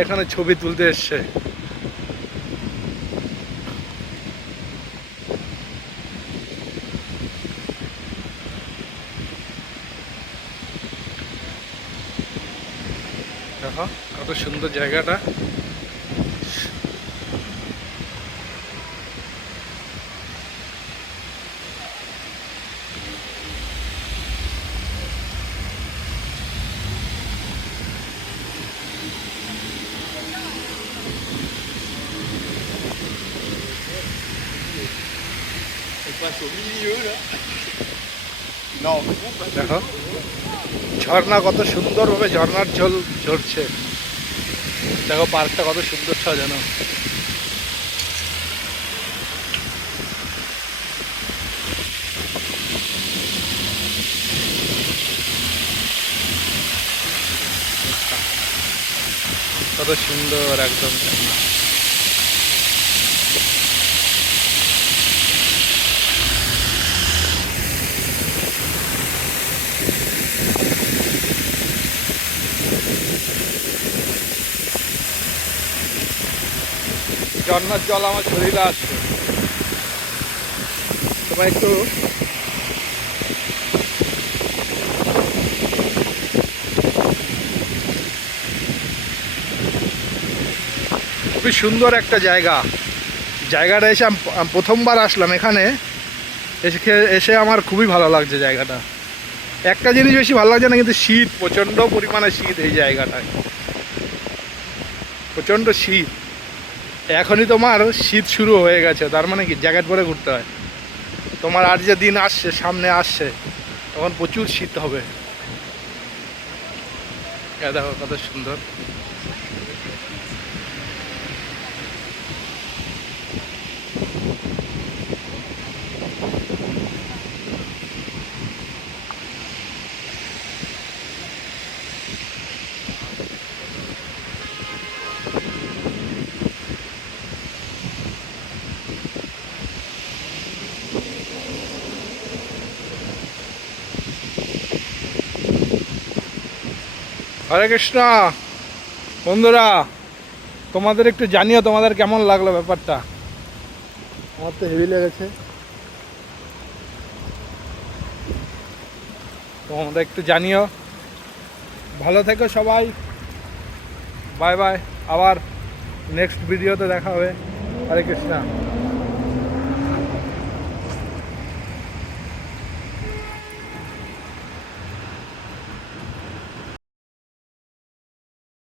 এখানে ছবি তুলতে এসছে। দেখো কত সুন্দর জায়গাটা। দেখো ঝর্ণা কত সুন্দরভাবে ঝর্ণার জল ঝরছে। দেখো পার্কটা কত সুন্দর সাজানো। কত সুন্দর একদম ঝর্ণা। ঝর্ণার জল আমার শরীরে আসছে। সবাই একটু খুবই সুন্দর একটা জায়গা। জায়গাটা এসে আমি প্রথমবার আসলাম এখানে। এসে আমার খুবই ভালো লাগছে জায়গাটা। একটা জিনিস বেশি ভালো লাগছে না, কিন্তু শীত, প্রচণ্ড পরিমাণে শীত এই জায়গাটায়, প্রচণ্ড শীত। এখনই তোমার শীত শুরু হয়ে গেছে, তার মানে কি জ্যাকেট পরে ঘুরতে হয়। তোমার আর যে দিন আসছে, সামনে আসছে, তখন প্রচুর শীত হবে। দেখো কত সুন্দর। হরে কৃষ্ণ। বন্ধুরা, তোমাদের একটু জানিও তোমাদের কেমন লাগলো ব্যাপারটা। আমার তো হেভি লেগেছে। তোমরা একটু জানিও। ভালো থেকো সবাই। Bye bye. আবার নেক্সট ভিডিওতে দেখা হবে। হরে কৃষ্ণ।